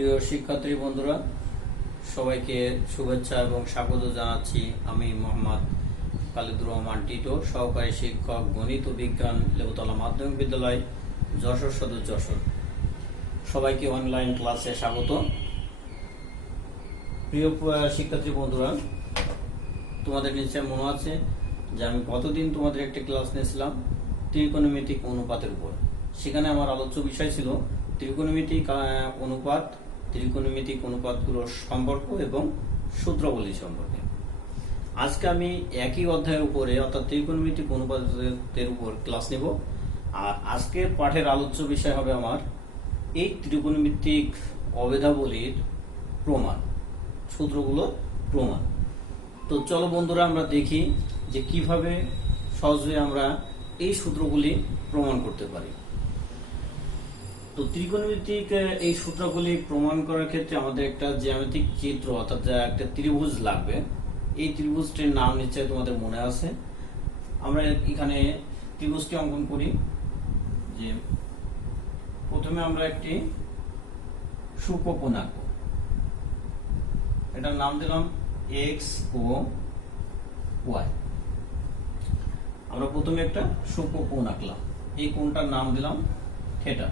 প্রিয় শিক্ষার্থী বন্ধুরা, সবাইকে শুভেচ্ছা এবং স্বাগত জানাচ্ছি। আমি মোহাম্মদ খালিদুর রহমান টিটো, সহকারী শিক্ষক, গণিত ও বিজ্ঞান, লেবুতলা মাধ্যমিক বিদ্যালয়, যশোর সদর, যশোর। সবাইকে অনলাইন ক্লাসে স্বাগত। প্রিয় শিক্ষার্থী বন্ধুরা, তোমাদের নিশ্চয় মনে আছে যে আমি গতদিন তোমাদের একটি ক্লাস নিয়েছিলাম ত্রিকোণমিতিক অনুপাতের উপর। সেখানে আমার আলোচ্য বিষয় ছিল ত্রিকোণমিতিক অনুপাত, ত্রিকোণমিতিক অনুপাতগুলোর সম্পর্ক এবং সূত্রাবলী সম্পর্কে। আজকে আমি একই অধ্যায়ের উপরে অর্থাৎ ত্রিকোণমিতিক অনুপাতের উপর ক্লাস নেব। আর আজকের পাঠের আলোচ্য বিষয় হবে আমার এই ত্রিকোণমিতিক অভেদাবলীর প্রমাণ, সূত্রগুলোর প্রমাণ। তো চলো বন্ধুরা, আমরা দেখি যে কিভাবে সহজে আমরা এই সূত্রগুলি প্রমাণ করতে পারি। তো ত্রিকোণমিতিক এই সূত্রগুলি প্রমাণ করার ক্ষেত্রে আমাদের একটা জ্যামিতিক চিত্র অর্থাৎ একটা ত্রিভুজ লাগবে। এই ত্রিভুজটির নাম নিশ্চয় তোমাদের মনে আছে। আমরা এখানে ত্রিভুজটি অঙ্কন করি। যে প্রথমে আমরা একটি সূক্ষ্মকোণ আঁকবো, এটার নাম দিলাম এক্স ও ওয়াই। আমরা প্রথমে একটা সূক্ষ্মকোণ আঁকলাম, এই কোণটার নাম দিলাম থিটা।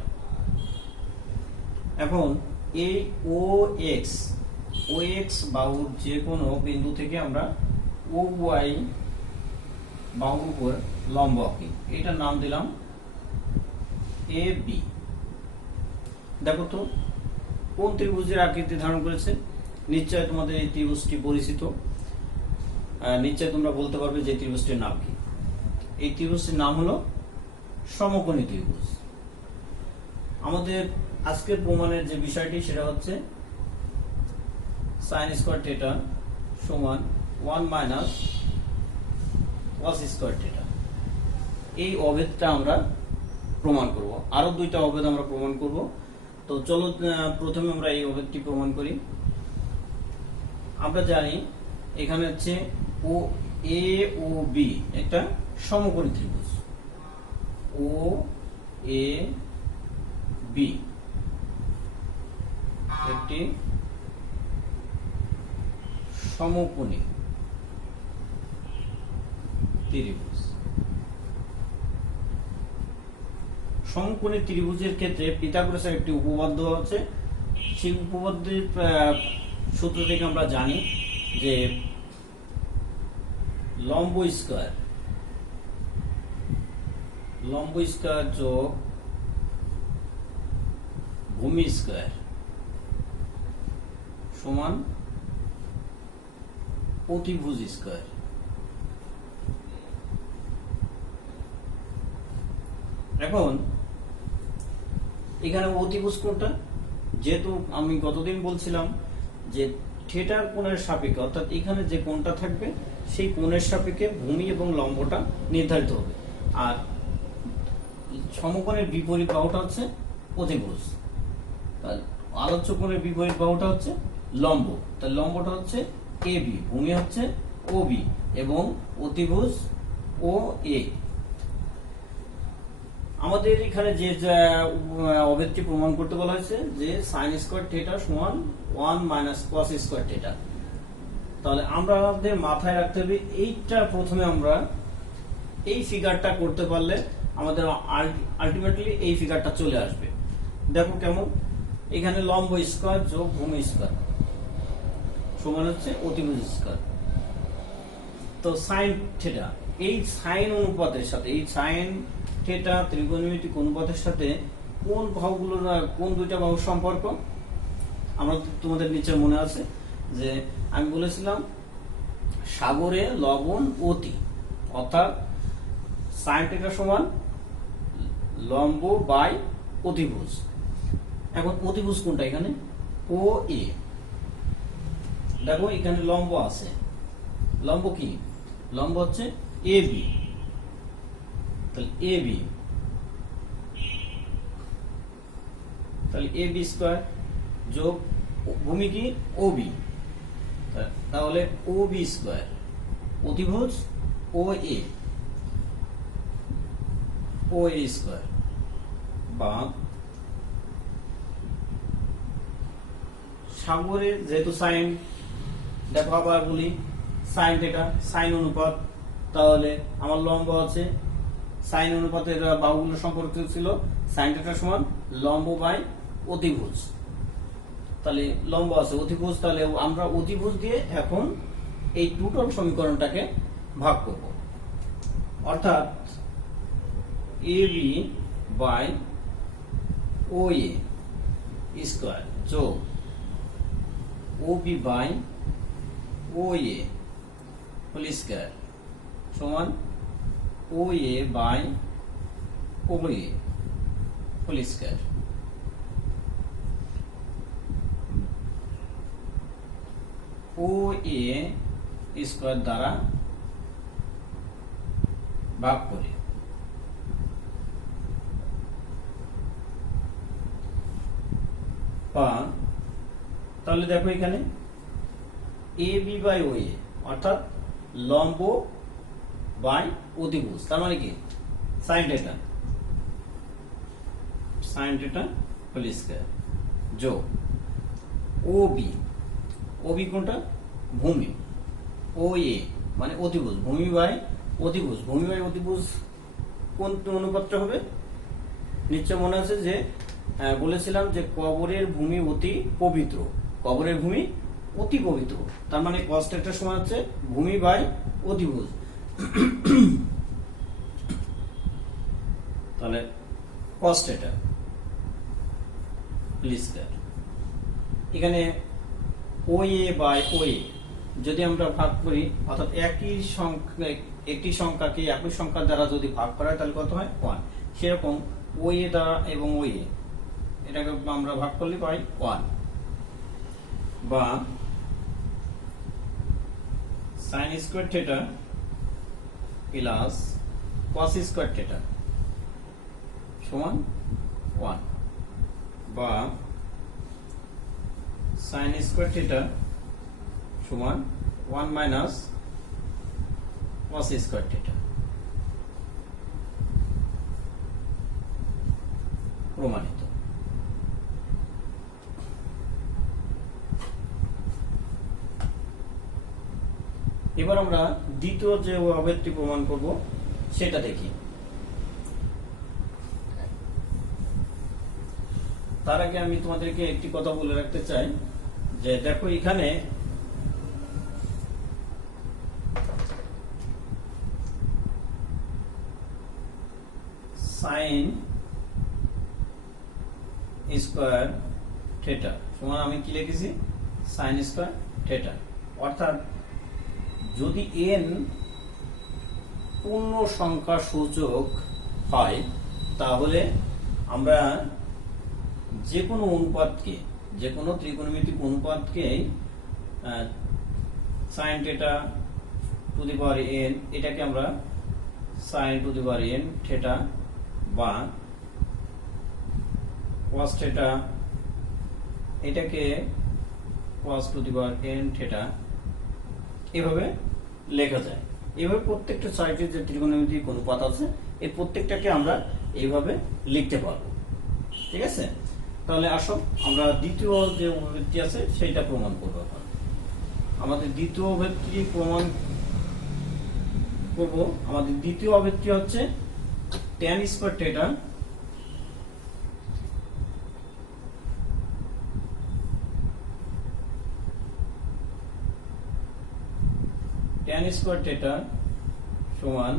এখন এই ও এক্স বাহুর যে কোনো বিন্দু থেকে আমরা ও ওয়াই বাহুর উপর লম্ব আঁকি, এটার নাম দিলাম এ বি। দেখো তো কোন ত্রিভুজের আকৃতি ধারণ করেছে। নিশ্চয় তোমাদের এই ত্রিভুজটি পরিচিত, নিশ্চয় তোমরা বলতে পারবে যে ত্রিভুজটির নাম কি। এই ত্রিভুজটির নাম হলো সমকোণী ত্রিভুজ। আমাদের আজকের প্রমাণের যে বিষয়টি সেটা হচ্ছে sin স্কয়ার থিটা সমান 1 মাইনাস cos স্কয়ার থিটা। এই অভেদটা আমরা প্রমাণ করব। আরো দুইটা অভেদ আমরা প্রমাণ করব। তো চলো প্রথমে আমরা এই অভেদটি প্রমাণ করি। আমরা জানি এখানে হচ্ছে ও এ ও বি একটা সমকোণী ত্রিভুজ। ও এ বি একটি সমকোণী ত্রিভুজ। সমকোণী ত্রিভুজের ক্ষেত্রে পিথাগোরাসের একটি উপপাদ্য আছে। সেই উপপাদ্যের সূত্র থেকে আমরা জানি যে লম্ব স্কয়ার যোগ ভূমি স্কয়ার সমান অতিভুজ স্কয়ার। এখন এখানে অতিভুজ কোণটা, যেহেতু আমি গতদিন বলছিলাম যে থিটার কোণের সাপেক্ষে অর্থাৎ এখানে যে কোণটা থাকবে সেই কোণের সাপেক্ষে ভূমি এবং লম্বটা নির্ধারিত হবে। আর সমকোণের বিপরীত বাহুটা হচ্ছে অতিভুজ, আলোচ্য কোণের বিপরীত বাহুটা হচ্ছে লম্ব। তার লম্বটা হচ্ছে এ বি, ভূমি হচ্ছে ও বি এবং অতিভুজ ও এ। আমাদের এখানে যে অভেদটি প্রমাণ করতে বলা হয়েছে যে sin স্কয়ার থিটা সমান 1 মাইনাস cos স্কয়ার থিটা। তাহলে আমরা আমাদের মাথায় রাখতে হবে এইটা প্রথমে আমরা এই ফিগারটা করতে পারলে আমাদের আলটিমেটলি এই ফিগারটা চলে আসবে। দেখো কেমন, এখানে লম্ব স্কয়ার যোগ ভূমি স্কয়ার সমান হচ্ছে অতিভুজ স্কয়ার। তো sin থিটা, এই সাইন অনুপাতের সাথে এই সাইন থিটা ত্রিকোণমিতিক অনুপাতের সাথে কোন বাহুগুলোর কোন দুইটা বাহুর সম্পর্ক আমরা তোমাদের নিচে মনে আছে যে আমি বলেছিলাম সাগরে লবণ অতি, অর্থাৎ সাইন থিটা সমান লম্ব বাই অতিভুজ। এখন অতিভুজ কোনটা, এখানে ও এ। দেখো এখানে লম্ব আছে, লম্ব কি, লম্ব হচ্ছে এ বি। তাহলে এ বি, তাহলে এ বি স্কয়ার যোগ ভূমি কি ও বি, তাহলে ও বি স্কয়ার অতিভুজ ও এ স্কয়ার বা সাগরে যেহেতু সাইন, দেখো আবার বলি সাইন থিটা, সাইন অনুপাত, তাহলে আমার লম্ব আছে সাইন অনুপাতের বাহুগুলো সম্পর্কিত ছিল সাইন থিটা সমান লম্ব বাই অতিভুজ, তাহলে লম্ব আছে অতিভুজ, তাহলে আমরা অতিভুজ দিয়ে এখন এই টোটাল সমীকরণটাকে ভাগ করব, অর্থাৎ A B by O A square যোগ O B by O A whole square সমান O A by O A whole square. O A square দ্বারা ভাগ করে বা, তাহলে দেখো এখানে এ বি বাই ও এ অর্থাৎ লম্ব বাই অতিভুজ, তার মানে কি sine theta, sine theta whole square যোগ ও বি, ও বি কোনটা ভূমি, ও এ মানে অতিভুজ, ভূমি বাই অতিভুজ, ভূমি বাই অতিভুজ কোন অনুপাতটা হবে নিশ্চয় মনে আছে যে বলেছিলাম যে কবরের ভূমি অতি পবিত্র, কবরের ভূমি অতি পবিত্র, তার মানে cos θ সমান হচ্ছে ভূমি বাই অতিভুজ, তাহলে cos θ স্কয়ার, এখানে OA বাই OA যদি আমরা ভাগ করি অর্থাৎ একটি সংখ্যাকে একই সংখ্যা দ্বারা যদি ভাগ করা হয় তাহলে কত হয় 1, সেরকম OA দ্বারা এবং OA এটাকে আমরা ভাগ করলে পাই 1 বা sin square theta plus cos square theta সমান 1 বা sin স্কয়ার থিটা সমান 1 মাইনাস cos স্কয়ার থিটা, প্রমাণিত। এবার আমরা দ্বিতীয় যে অভিব্যক্তি প্রমাণ করব সেটা দেখি। তার আগে আমি তোমাদেরকে একটি কথা বলে রাখতে চাই যে দেখো এখানে সাইন স্কয়ার থিটা সমান আমি কি লিখেছি সাইন স্কয়ার থিটা, অর্থাৎ যদি n পূর্ণ সংখ্যা সূচক হয় তাহলে আমরা যে কোনো অনুপাতকে, যে কোনো ত্রিকোণমিতিক অনুপাতকে sine theta to the power n এটাকে আমরা sine to the power n theta বা cos থিটা এটাকে cos to the power n theta এভাবে লেখা যায়। এভাবে প্রত্যেকটা সাইডের যে ত্রিকোণমিতিক অনুপাত আছে এই প্রত্যেকটাকে আমরা এইভাবে লিখতে পারবো, ঠিক আছে। তাহলে আসো আমরা দ্বিতীয় যে অভিব্যক্তি আছে সেটা প্রমাণ করবো। এখন আমাদের দ্বিতীয় অভিব্যক্তি প্রমাণ করব, আমাদের দ্বিতীয় অভিব্যক্তি হচ্ছে tan square theta tan square theta সমান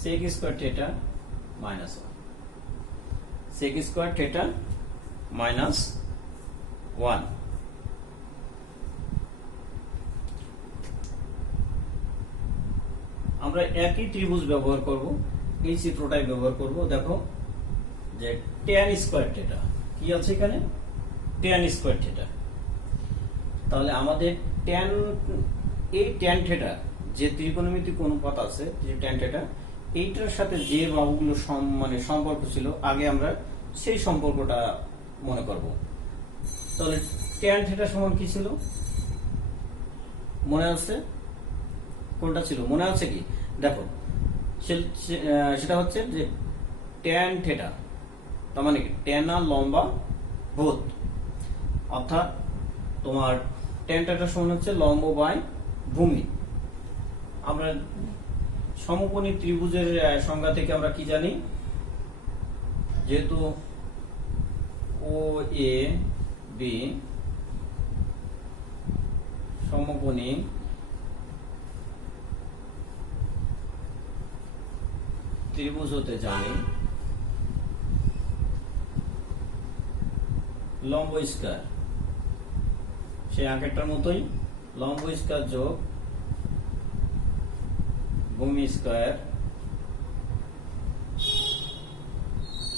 sec square theta minus 1, sec square theta minus 1। আমরা একই ত্রিভুজ ব্যবহার করব, এই চিত্রটাই ব্যবহার করব। দেখো যে tan স্কয়ার থিটা কি আছে এখানে tan স্কয়ার থিটা, তাহলে আমাদের এই tan থিটা যে ত্রিকোণমিতিক অনুপাত আছে যে tan থিটা এইটার সাথে যে বাহুগুলো মানে সম্পর্ক ছিল আগে আমরা সেই সম্পর্কটা মনে করব। তাহলে tan থিটা সমান কি ছিল মনে আছে, কোনটা ছিল মনে আছে কি দেখো সেটা হচ্ছে যে tan থিটা, তার মানে কি tan আর লম্বা বোথ, অর্থাৎ তোমার tan θ সমান হচ্ছে লম্ব বাই ভূমি। আমরা সমকোণী ত্রিভুজের সংজ্ঞা থেকে আমরা কি জানি, যেহেতু ও এ বি সমকোণী ত্রিভুজ হতে জানি, লম্ব স্কয়ার সেই আগেরটার মতোই লম্ব স্কয়ার যোগ ভূমি স্কয়ার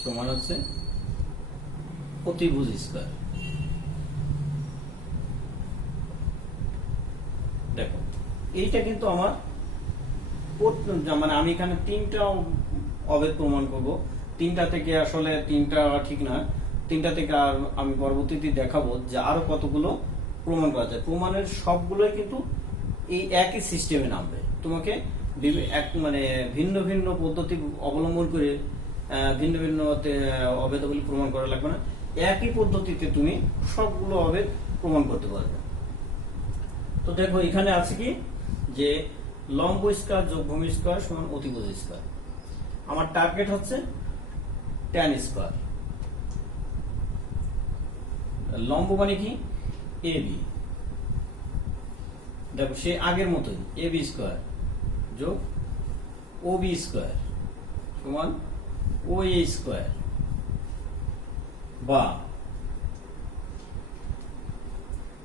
সমান হচ্ছে অতিভুজ স্কয়ার। দেখো এইটা কিন্তু আমার মানে আমি এখানে তিনটা অভেদ প্রমাণ করব, তিনটা থেকে আসলে তিনটা ঠিক না, তিনটা থেকে আর আমি পরবর্তীতে দেখাবো যে আরো কতগুলো প্রমাণ করা যায়। প্রমাণের সবগুলোই কিন্তু এই একই সিস্টেমে নামবে, তোমাকে মানে ভিন্ন ভিন্ন পদ্ধতি অবলম্বন করে ভিন্ন ভিন্ন অভেদগুলি প্রমাণ করা লাগবে না, একই পদ্ধতিতে তুমি সবগুলো অভেদ প্রমাণ করতে পারবে। তো দেখো এখানে আছে কি যে লম্ব স্কয়ার যোগ ভূমি স্কয়ার সমান অতিভুজ স্কয়ার। আমার টার্গেট হচ্ছে tan স্কয়ার। লম্ব মানে কি এবি, দেখো সে আগের মতোই এবি স্কয়ার যোগ ওবি স্কয়ার সমান ওএ স্কয়ার, বা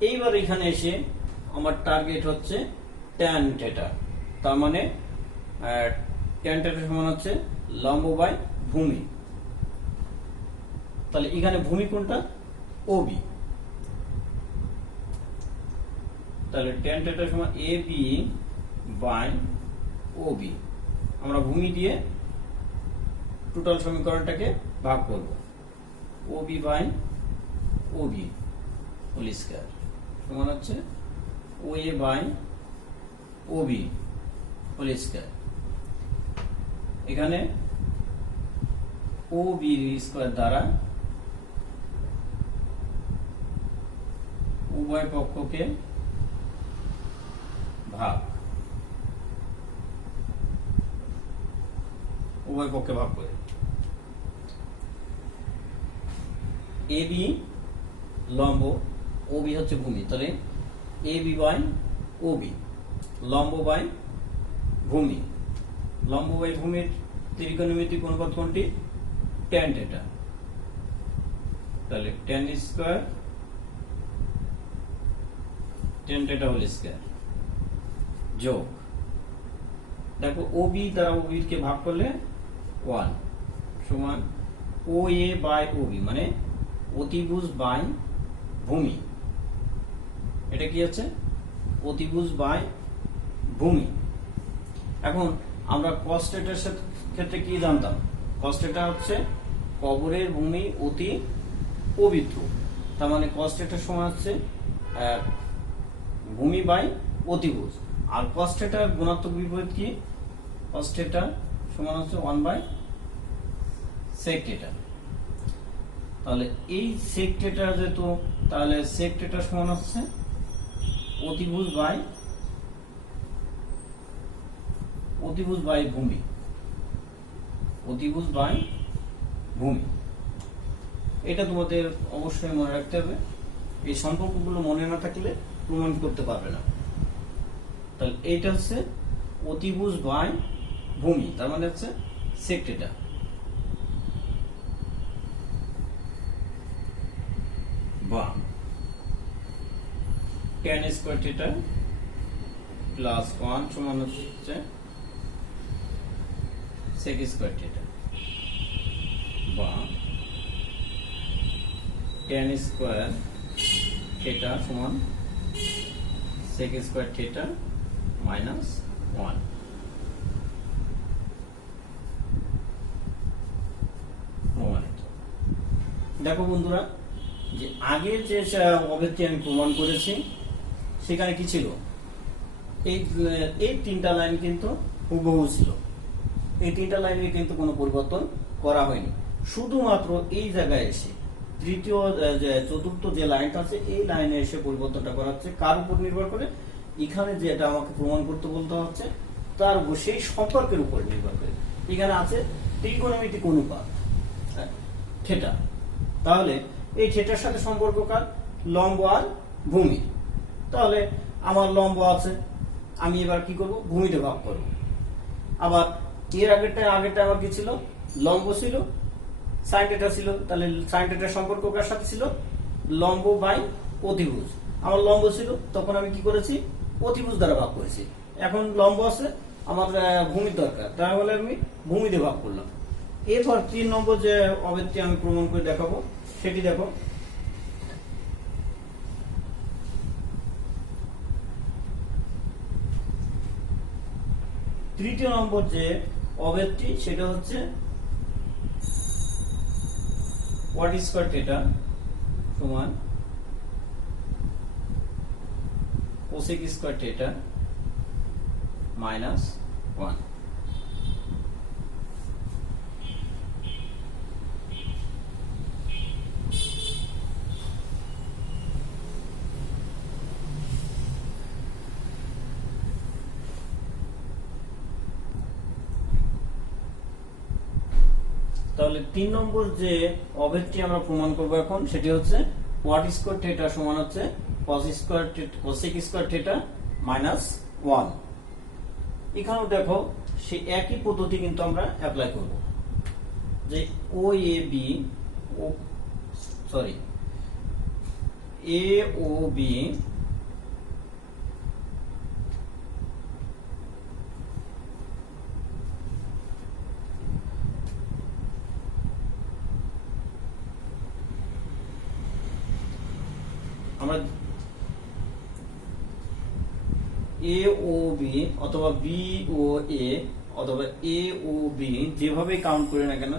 এইবার এখানে এসে আমার টার্গেট হচ্ছে tan θ, তার মানে tan θ সমান হচ্ছে লম্ব বাই ভূমি। তাহলে এখানে ভূমি কোনটা, ওবি, তাহলে tan θ সমান এবি বাই ওবি। আমরা ভূমি দিয়ে টোটাল সমীকরণটাকে ভাগ করব, OB by OB whole square সমান হচ্ছে OA by OB whole square. এখানে ওবি স্কয়ার দ্বারা উভয় পক্ষকে ভাগ, উভয় পক্ষে ভাগ করে এবি লম্ব, ওবি হচ্ছে ভূমি, তাহলে এবি বাই ওবি, লম্ব বাই ভূমি, লম্ব বাই ভূমির ত্রিকোণমিতিক অনুপাত কোনটি, tan θ, তাহলে tan square tan θ whole square যোগ, দেখো ওবি দ্বারা ওবি কে ভাগ করলে 1 সমান ওএ বাই ওবি, মানে অতিভুজ বাই ভূমি। এটা কি আছে, অতিভুজ বাই ভূমি। এখন আমরা cos θ এর ক্ষেত্রে কি জানতাম, cos θ হচ্ছে কবরের ভূমি অতি পবিত্র, তার মানে cos θ সমান হচ্ছে ভূমি বাই অতিভুজ। আর cos θ এর গুণাত্মক বিপরীত কি, cos θ সমান হচ্ছে 1 বাই sec θ। তাহলে এই sec θ যেহেতু, তাহলে sec θ সমান হচ্ছে অতিভুজ বাই ভূমি, অতিভুজ বাই ভূমি। এটা তোমাদের অবশ্যই মনে রাখতে হবে, এই সম্পর্কগুলো মনে না থাকলে প্রমাণ করতে পারবে না। তাহলে এটা হচ্ছে অতিভুজ বাই ভূমি, তার মানে হচ্ছে sec θ, বা tan স্কয়ার θ প্লাস 1 সমান হচ্ছে sec স্কয়ার θ, বা tan স্কয়ার θ সমান sec স্কয়ার θ মাইনাস 1। দেখো বন্ধুরা, যে আগের যে অভেদটি আমি প্রমাণ করেছি সেখানে কি ছিল, এই তিনটা লাইন কিন্তু হুবহু ছিল, এই তিনটা লাইনে কিন্তু কোনো পরিবর্তন করা হয়নি, শুধুমাত্র এই জায়গায় এসে তৃতীয় যে চতুর্থ যে লাইনটা আছে এই লাইনে এসে পরিবর্তনটা করা হচ্ছে কার উপর নির্ভর করে, এখানে যেটা আমাকে প্রমাণ করতে বলতে হচ্ছে তার উপর, সেই সম্পর্কের উপর নির্ভর করে। এখানে আছে ত্রিকোণমিতিক অনুপাত থিটা, তাহলে এই থিটার সাথে সম্পর্ক কার, লম্ব আর ভূমি। তাহলে আমার লম্ব আছে, আমি এবার কি করব, ভূমিতে ভাগ করব। আবার এর আগেরটা আমার কি ছিল, লম্ব ছিল, সাইন থিটা ছিল, তাহলে সাইন থিটার সম্পর্ক কার সাথে ছিল, লম্ব বাই অতিভুজ। আমার লম্ব ছিল, তখন আমি কি করেছি, অতিভুজ দ্বারা ভাগ করেছি। এখন লম্ব আছে, আমার ভূমির দরকার, তাহলে আমি ভূমিতে ভাগ করলাম। এরপর 3 নম্বর যে অবেদটি আমি প্রমাণ করে দেখাবো সেটি দেখো। তৃতীয় নম্বর যে অবেদটি সেটা হচ্ছে ওয়াট স্কয়ার থিটা সমান কোসেক স্কয়ার থিটা মাইনাস 1। তাহলে 3 নম্বর যে অবেদটি আমরা প্রমাণ করব এখন সেটি হচ্ছে ওয়াট স্কয়ার থিটা সমান হচ্ছে কোসেক স্কয়ার থিটা মাইনাস 1। এখানেও দেখো সেই একই পদ্ধতি কিন্তু আমরা অ্যাপ্লাই করব, যে ও A B A O B আমরা এ ও বি অথবা বি ও এ অথবা এ ও বি যেভাবে কাউন্ট করে না কেন,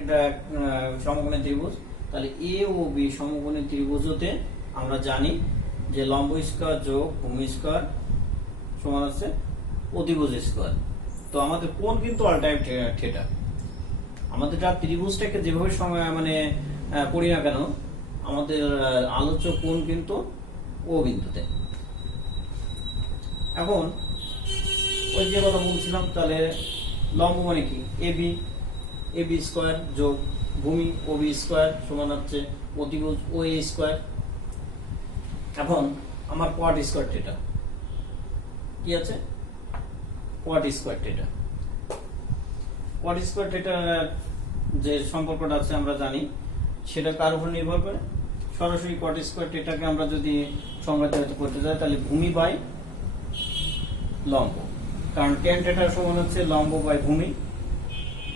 এটা সমকোণী ত্রিভুজ। তাহলে এ ও বি সমকোণী ত্রিভুজ হতে আমরা জানি যে লম্ব স্কয়ার যোগ ভূমি স্কয়ার সমান হচ্ছে অতিভুজ স্কয়ার। তো আমাদের কোণ কিন্তু অল্টারনেট থিটা। আমাদের যা ত্রিভুজটাকে যেভাবে মানে পড়ি না কেন, আমাদের আলোচ্য কোণ কিন্তু ও বিন্দুতে। এখন ওই যে কথা বলছিলাম, তাহলে লম্ব মানে কি, এ বি স্কয়ার যোগ ভূমি ও বি স্কয়ার সমান হচ্ছে অতিভুজ ও এ স্কয়ার। এখন আমার কোয়াড স্কয়ার থিটা কি আছে, quad square theta. Quad square theta যে সম্পর্কটা আছে আমরা জানি, সেটা কার উপর নির্ভর করে, সরাসরি কোয়াড স্কয়ার থিটাকে আমরা যদি সংজ্ঞায়িত করতে যাই তাহলে ভূমি বাই লম্ব, কারণ ট্যান থিটার সমান হচ্ছে লম্ব বাই ভূমি,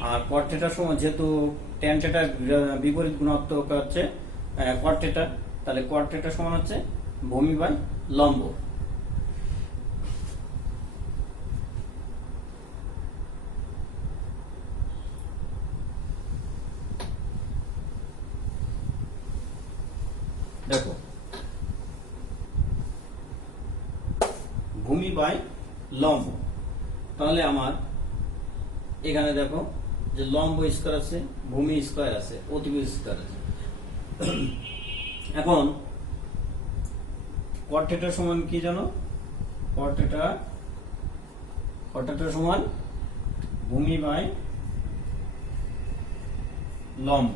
আর কট থিটার সমান যেহেতু ট্যান থিটার বিপরীত গুণাত্মক হচ্ছে কট থিটা, তাহলে কট থিটার সমান হচ্ছে ভূমি বাই লম্ব। দেখো ভূমি বাই লম্ব, তাহলে আমার এখানে দেখো যে লম্ব স্কয়ার আছে, ভূমি স্কয়ার আছে, অতিভুজ স্কয়ার আছে। এখন কট থিটা সমান কি জানো, কট থিটা সমান ভূমি বাই লম্ব,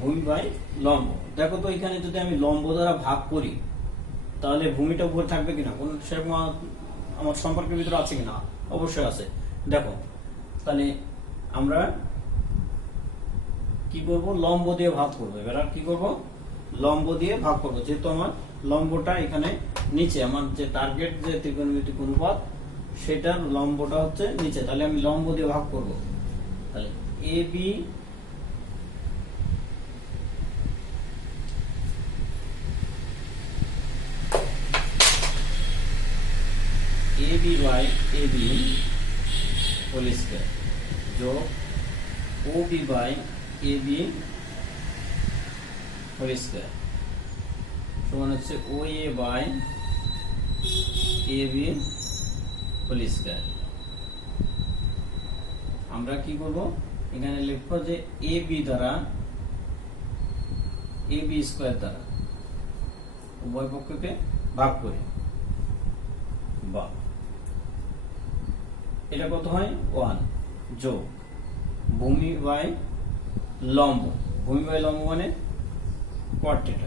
ভূমি বাই লম্ব। দেখো তো এখানে যদি আমি লম্ব দ্বারা ভাগ করি তাহলে ভূমিটা উপরে থাকবে কিনা, কোন সেরকম আমার সম্পর্কের ভিতরে আছে কিনা, অবশ্যই আছে। দেখো তাহলে আমরা কি করব, লম্ব দিয়ে ভাগ করবো। এবার আর কি করব, লম্ব দিয়ে ভাগ করব, যেহেতু আমার লম্বটা এখানে নিচে, আমার যে টার্গেট যে ত্রিকোণমিতিক অনুপাত সেটার লম্বটা হচ্ছে নিচে, তাহলে আমি লম্ব দিয়ে ভাগ করব। তাহলে A B AB by AB whole square যোগ OB by AB whole square সমান হচ্ছে OA by AB whole square। আমরা কি করব, এখানে লিখবো যে এ বি দ্বারা এ বি স্কোয়ার দ্বারা উভয় পক্ষকে ভাগ করে, বা এটা কত হয় 1 যোগ ভূমি বাই লম্ব, ভূমি বাই লম্ব মানে cot θ,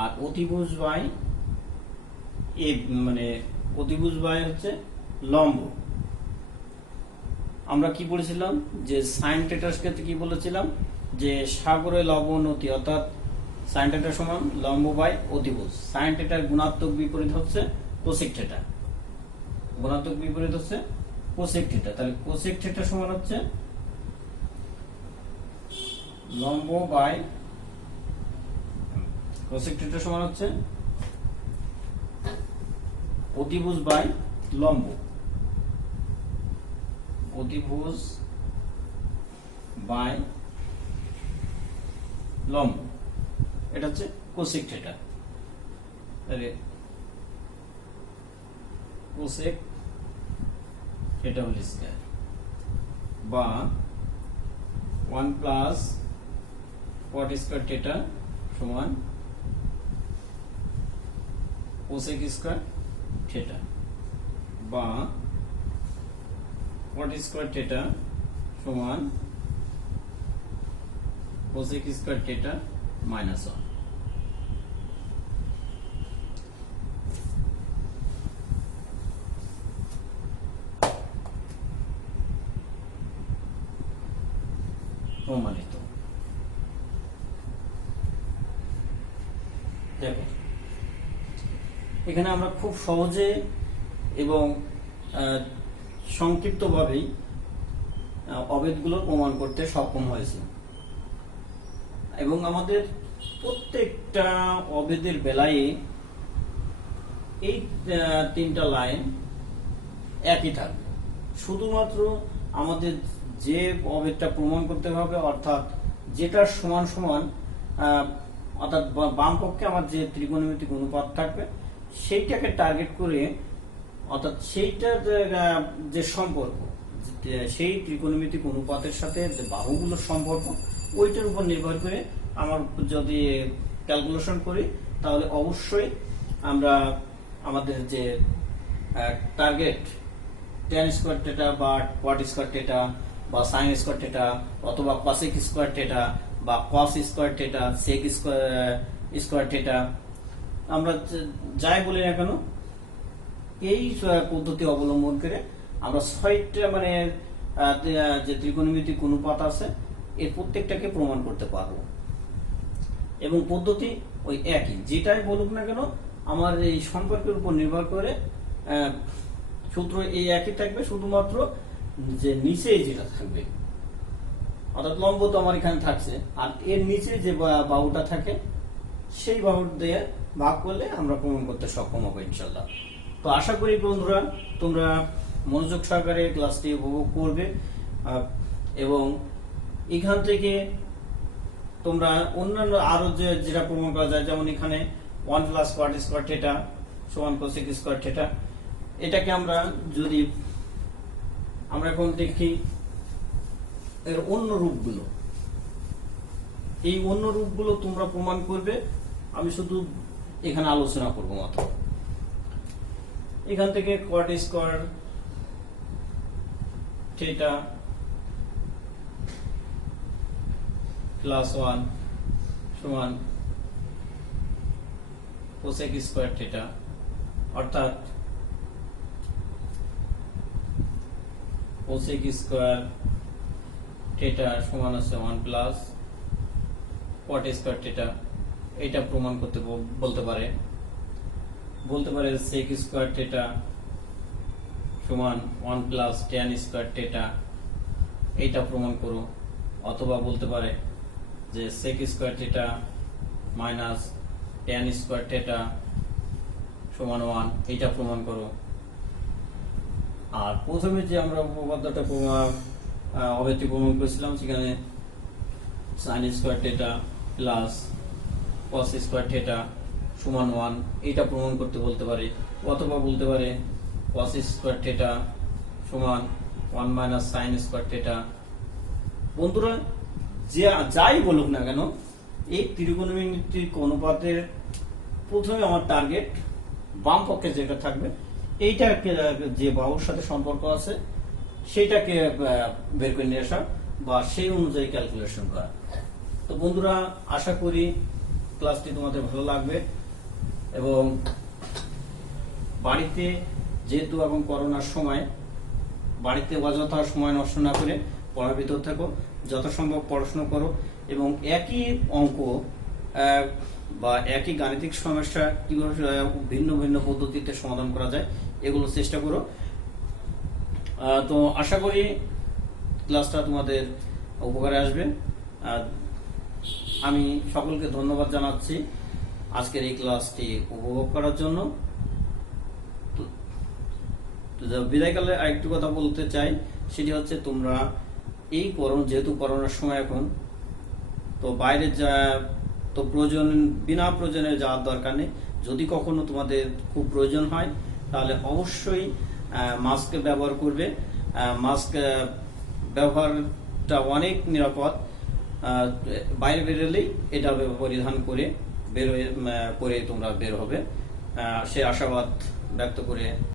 আর অতিভুজ বাই এ মানে অতিভুজ বাই হচ্ছে লম্ব। আমরা কি বলেছিলাম যে সাইন থিটার ক্ষেত্রে কি বলেছিলাম যে সাগরে লবণ নতি, অর্থাৎ সাইন থিটা সমান লম্ব বাই অতিভুজ। সাইন থিটার গুণাত্মক বিপরীত হচ্ছে কোসেক থিটা, গুণাত্মক বিপরীত হচ্ছে কোসেক থিটা। তাহলে কোসেক থিটা সমান হচ্ছে লম্ব বাই কোসেক থিটা সমান হচ্ছে অতিভুজ বাই লম্ব, অতিভুজ বাই লম্ব, এটা হচ্ছে কোসেক থিটা। তাহলে কোসেক থিটা হোল স্কয়ার বা 1 প্লাস cot স্কয়ার থিটা সমান কোসেক স্কয়ার থিটা, বা cot স্কয়ার থিটা সমান কোসেক স্কয়ার থিটা মাইনাস 1। প্রমাণিত। দেখো এখানে আমরা খুব সহজে এবং সংক্ষিপ্তভাবেই অবেদগুলো প্রমাণ করতে সক্ষম হয়েছে, এবং আমাদের প্রত্যেকটা অবেদের বেলায় এই 3টা লাইন একই থাকবে। শুধুমাত্র আমাদের যে অবেদটা প্রমাণ করতে হবে, অর্থাৎ যেটা সমান সমান অর্থাৎ বাম পক্ষে আমার যে ত্রিকোণমিতিক অনুপাত থাকবে সেইটাকে টার্গেট করে, অর্থাৎ সেইটার যে সম্পর্ক সেই ত্রিকোণমিতিক অনুপাতের সাথে যে বাহুগুলোর সম্পর্ক ওইটার উপর নির্ভর করে আমার যদি ক্যালকুলেশন করি, তাহলে অবশ্যই আমরা আমাদের যে টার্গেট tan স্কয়ার থিটা বা cot স্কয়ার থিটা বা sin স্কয়ার থিটা অথবা cosec স্কয়ার থিটা বা cos square theta sec square theta, আমরা যাই বলি না কেন এই পদ্ধতি অবলম্বন করে আমরা 6টা মানে যে ত্রিকোণমিতিক অনুপাত আছে এর প্রত্যেকটাকে প্রমাণ করতে পারবো, এবং পদ্ধতি ওই একই, যেটাই বলুক না কেন আমার এই সম্পর্কের উপর নির্ভর করে সূত্র এই একই থাকবে, শুধুমাত্র যে নিচে যেটা থাকবে, অর্থাৎ লম্ব তো আমার এখানে থাকছে, আর এর নিচে যে বাহুটা থাকে সেই বাহু দিয়ে ভাগ করলে আমরা প্রমাণ করতে সক্ষম হবো ইনশাল্লাহ। তো আশা করি বন্ধুরা তোমরা মনোযোগ সহকারে ক্লাসটি উপভোগ করবে, এবং এখান থেকে তোমরা অন্যান্য আরো যেটা প্রমাণ করা যায়, যেমন এখানে 1 প্লাস cot স্কয়ার থিটা সমান কোসেক স্কয়ার থিটা, এটাকে আমরা যদি আমরা এখন দেখি এর অন্য রূপগুলো, এই অন্য রূপগুলো তোমরা প্রমাণ করবে, আমি শুধু এখানে আলোচনা করব মাত্র। এখান থেকে cot স্কয়ার থিটা প্লাস 1 সমান কোসেক স্কয়ার থিটা, অর্থাৎ কোসেক স্কয়ার থিটা সমান আছে 1 প্লাস cot স্কয়ার থিটা, এটা প্রমাণ করতে বলতে পারে sec স্কয়ার থিটা সমান 1 প্লাস tan স্কয়ার থিটা, এটা প্রমাণ করো, অথবা বলতে পারে যে sec square theta minus tan square theta সমান 1, এটা প্রমাণ করো। আর প্রথমে যে আমরা উপপাদ্যটা অবেদটি প্রমাণ করেছিলাম, সেখানে sin square theta plus cos square theta সমান 1, এটা প্রমাণ করতে বলতে পারে, অথবা বলতে পারে cos স্কয়ার থিটা সমান 1 মাইনাস সাইন স্কয়ার থিটা। বন্ধুরা যে যাই বলুক না কেন, এই ত্রিকোণমিতিক অনুপাতের প্রথমে আমার টার্গেট বাম পক্ষে যেটা থাকবে এইটাকে, যে বাহুর সাথে সম্পর্ক আছে সেইটাকে বের করে নিয়ে আসা বা সেই অনুযায়ী ক্যালকুলেশন করা। তো বন্ধুরা আশা করি ক্লাসটি তোমাদের ভালো লাগবে, এবং বাড়িতে যেহেতু এখন করোনার সময়, বাড়িতে অযথা সময় নষ্ট না করে পড়ার ভিতর থাকো, যথাসম্ভব পড়াশোনা করো, এবং একই অঙ্ক বা একই গাণিতিক সমস্যা কিভাবে ভিন্ন ভিন্ন পদ্ধতিতে সমাধান করা যায় এগুলো চেষ্টা করো। তো আশা করি ক্লাসটা তোমাদের উপকারে আসবে। আমি সকলকে ধন্যবাদ জানাচ্ছি আজকের এই ক্লাসটি উপভোগ করার জন্য। বিদায়কালে আরেকটু কথা বলতে চাই, সেটি হচ্ছে তোমরা এই যেহেতু করোনার সময় এখন, তো বাইরে তো বিনা প্রয়োজনে যাওয়ার দরকার নেই। যদি কখনো তোমাদের খুব প্রয়োজন হয় তাহলে অবশ্যই মাস্ক ব্যবহার করবে। মাস্ক ব্যবহারটা অনেক নিরাপদ। বাইরে বেরোলেই এটা পরিধান করে পরে তোমরা বের হবে, সে আশাবাদ ব্যক্ত করে